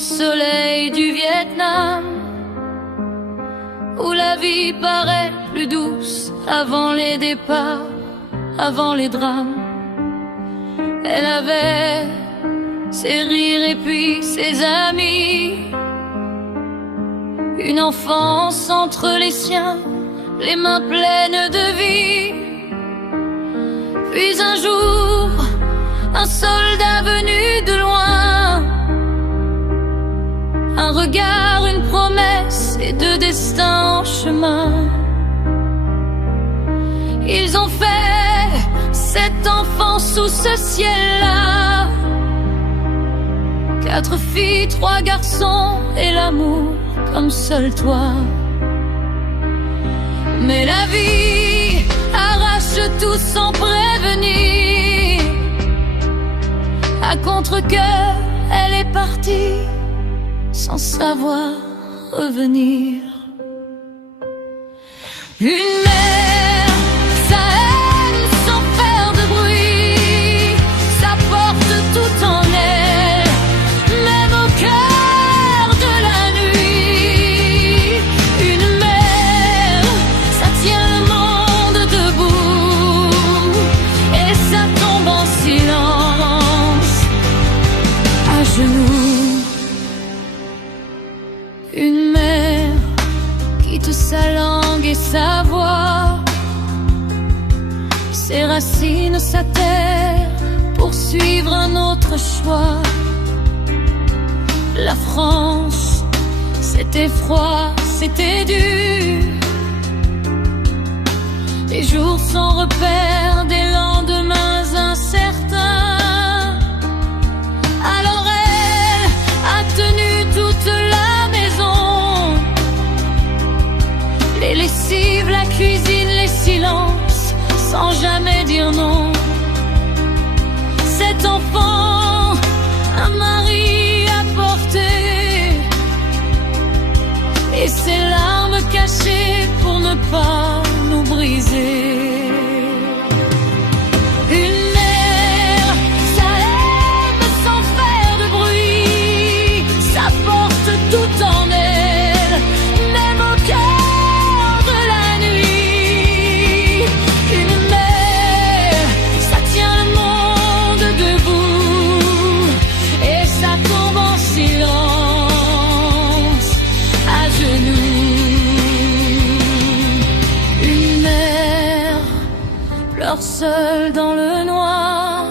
soleil du Vietnam, où la vie paraît plus douce avant les départs, avant les drames. Elle avait ses rires et puis ses amis, une enfance entre les siens, les mains pleines de vie. Puis un jour, un soldat venu de loin, un regard, une promesse et deux destins en chemin. Ils ont fait cet enfant sous ce ciel-là, 4 filles, 3 garçons et l'amour comme seul toi. Mais la vie arrache tout sans prévenir. À contre-cœur, elle est partie sans savoir revenir. Une mère, ça aime sans faire de bruit, ça porte tout en elle, même au cœur de la nuit. Une mère, ça tient le monde debout, et ça tombe en silence, à genoux. Une mère quitte sa langue et sa voix, ses racines, sa terre, pour suivre un autre choix. La France, c'était froid, c'était dur, des jours sans repère, des lendemains incertains. Alors elle a tenu toute la maison, les lessives, la cuisine, les silences, sans jamais dire non. Cet enfant, un mari à porter, et ses larmes cachées pour ne pas nous briser. Une mère, ça aime sans faire de bruit, ça porte tout en elle, même au cœur de la nuit. Une mère, ça tient le monde debout, et ça tombe en silence, à genoux. Une mère pleure seule dans le noir,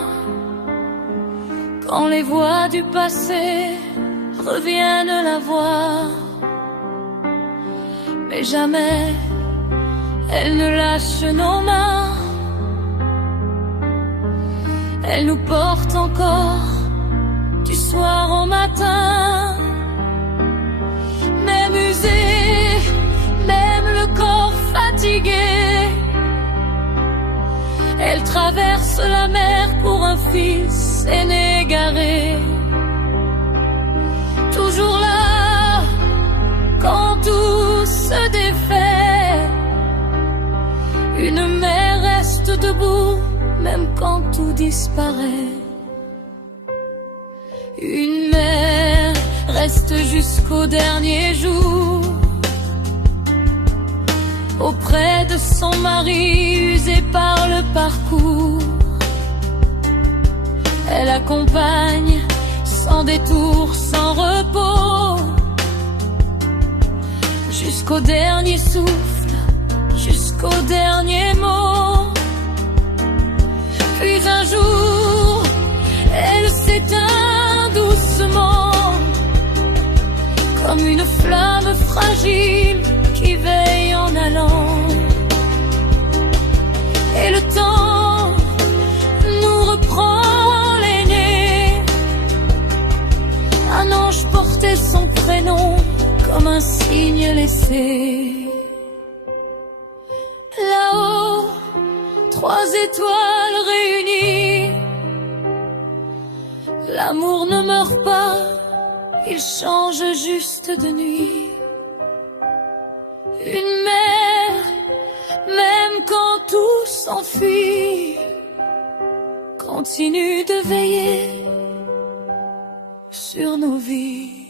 quand les voix du passé reviennent la voir. Mais jamais elle ne lâche nos mains, elle nous porte encore du soir au matin. Même usé, même le corps fatigué, elle traverse la mer pour un fils aîné égaré. Toujours là, quand tout se défait, une mère reste debout, même quand tout disparaît. Une mère reste jusqu'au dernier jour, auprès de son mari usé par le parcours. Elle accompagne sans détour, sans repos, jusqu'au dernier souffle, jusqu'au dernier mot. Puis un jour, elle s'éteint doucement, comme une flamme fragile qui veille en allant. Et le temps nous reprend l'aîné. Un ange portait son prénom comme un signe laissé. Là-haut, 3 étoiles réunies. L'amour ne meurt pas, il change juste de nuit. Une mère, même quand tout s'enfuit, continue de veiller sur nos vies.